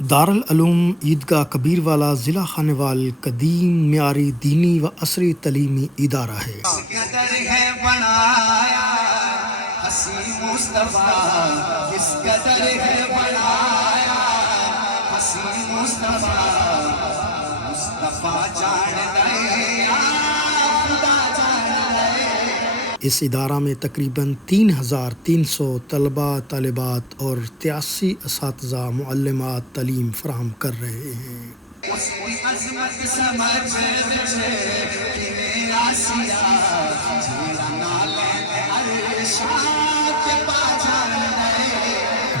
دارالعلوم عیدگاہ کبیروالا ضلع خانوال قدیم معیاری دینی و عصری تعلیمی ادارہ ہے۔ اس ادارہ میں تقریباً 3300 طلباء طالبات اور 83 اساتذہ معلمات تعلیم فراہم کر رہے ہیں۔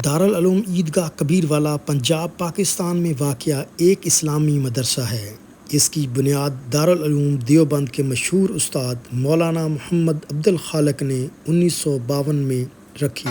دارالعلوم عیدگاہ کبیروالا پنجاب پاکستان میں واقع ایک اسلامی مدرسہ ہے۔ اس کی بنیاد دارالعلوم دیوبند کے مشہور استاد مولانا محمد عبد الخالق نے 1952 میں رکھی۔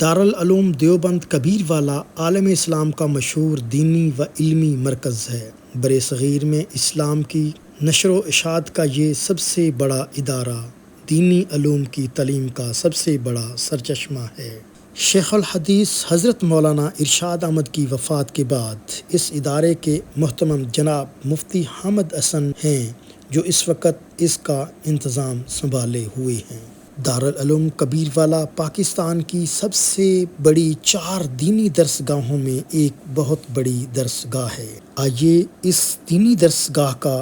دارالعلوم دیوبند کبیروالا عالم اسلام کا مشہور دینی و علمی مرکز ہے۔ برصغیر میں اسلام کی نشر و اشاعت کا یہ سب سے بڑا ادارہ دینی علوم کی تعلیم کا سب سے بڑا سرچشمہ ہے۔ شیخ الحدیث حضرت مولانا ارشاد احمد کی وفات کے بعد اس ادارے کے محترم جناب مفتی حامد حسن ہیں جو اس وقت اس کا انتظام سنبھالے ہوئے ہیں۔ دارالعلوم کبیروالا پاکستان کی سب سے بڑی 4 دینی درس گاہوں میں ایک بہت بڑی درس گاہ ہے۔ آئیے اس دینی درس گاہ کا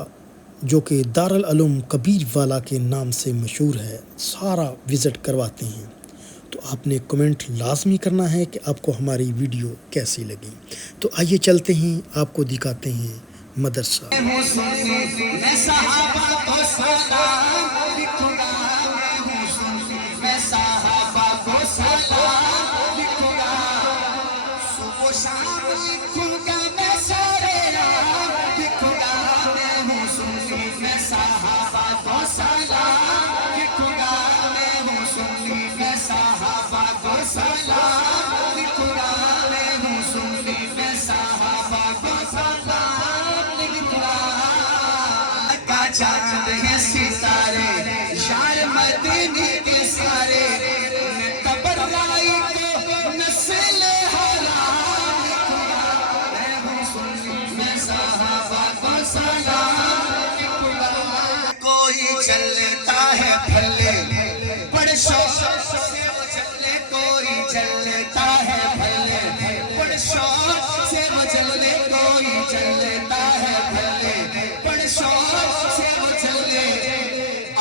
جو کہ دارالعلوم کبیروالا کے نام سے مشہور ہے سارا وزٹ کرواتے ہیں۔ تو آپ نے کمنٹ لازمی کرنا ہے کہ آپ کو ہماری ویڈیو کیسی لگی۔ تو آئیے چلتے ہیں، آپ کو دکھاتے ہیں مدرسہ۔ چلتا ہے بھلے بڑے شوق سے وہ چلے، کوئی چلتا ہے بھلے بڑے شوق سے وہ چلے، کوئی چلتا ہے بھلے بڑے شوق سے وہ چلے۔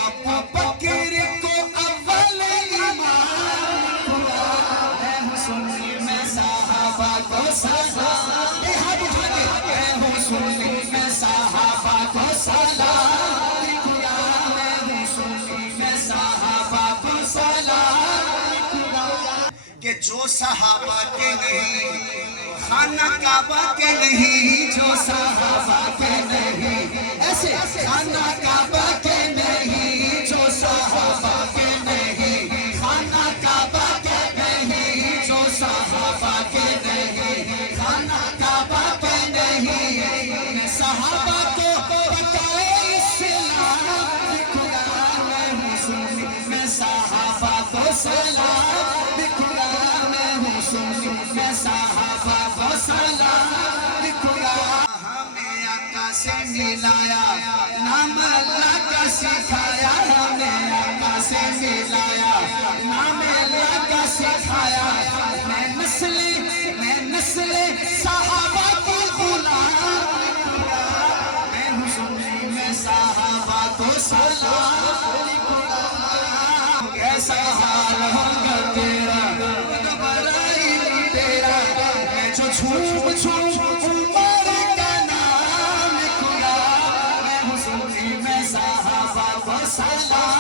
ابو بکر کو اول ایمان خدا ہے، حسنی میں صحابہ کو سلام، ہے حسنی میں صحابہ کو سلام، کہ جو صحابہ کے نہیں خانہ کعبہ کے نہیں، جو صحابہ کے نہیں ایسے خانہ کعبہ کے نہیں، جو صحابہ کے نہیں خانہ کعبہ کے نہیں، جو صحابہ کے نہیں خانہ کعبہ کے نہیں، صحابہ کو بتائے اسلام، خدا میں حسن میں صحابہ کو سلام، ہمیں آقا سے ملایا، نام اللہ کا سکھایا، ہمیں آقا سے ملایا، نام اللہ کا سکھایا، میں نسل صحابہ کی غلام، میں حسن میں صحابہ کو سلام، ایسا حال ہوگا تیرا چھوم چھوم عمر کا نام خدا، میں حسنی میں صحابہ کو سلام۔